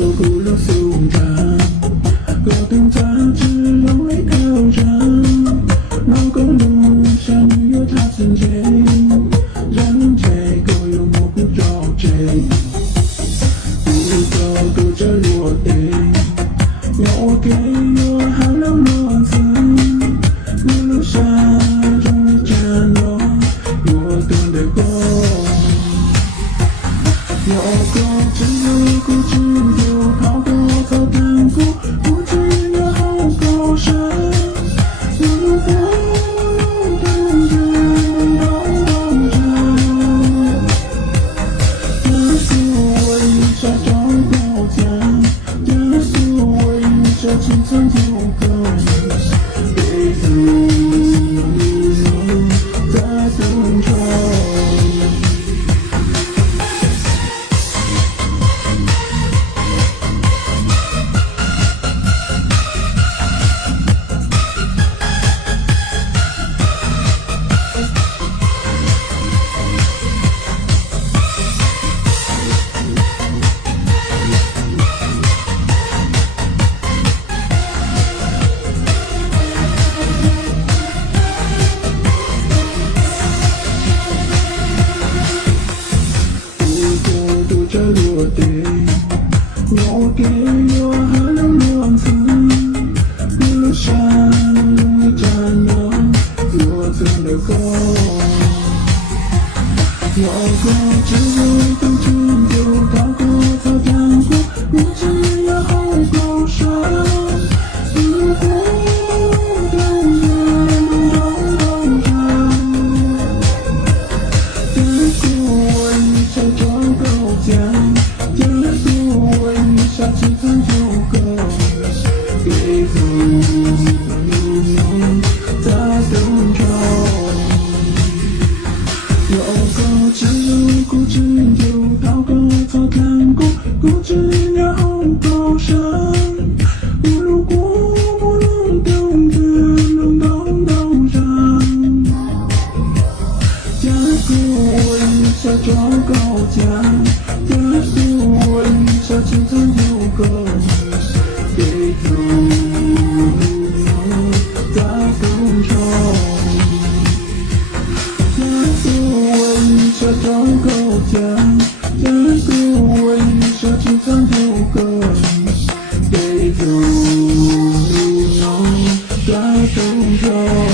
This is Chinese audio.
做苦了苏打，高等杂志容易挑战，老公路上女友她曾经，让这个幽默不着急，不够勾着落地，要我给我还留落子，一路上终于降落，我等得过。有个只有一股只有跑过草滩谷，不知有好高山，一路过冬天冬山，加速为下找高墙，加速为下青春纠葛，给自己在等着。着落地，我给我还留两次，一路上容易战斗，我真的够。有个只有等只有高过草滩谷，不知要好高山，一路过冬天冬山，加速为下找高墙，加速为下青春纠葛，给自己在等着。有个只有一股只有高过草滩谷，不知要好高山，一路过不能冬天冬山，加速为下找高墙，加速为下青春纠葛，给自己在等着。加速为下找高墙，加速为下青春纠葛，给自己在等着。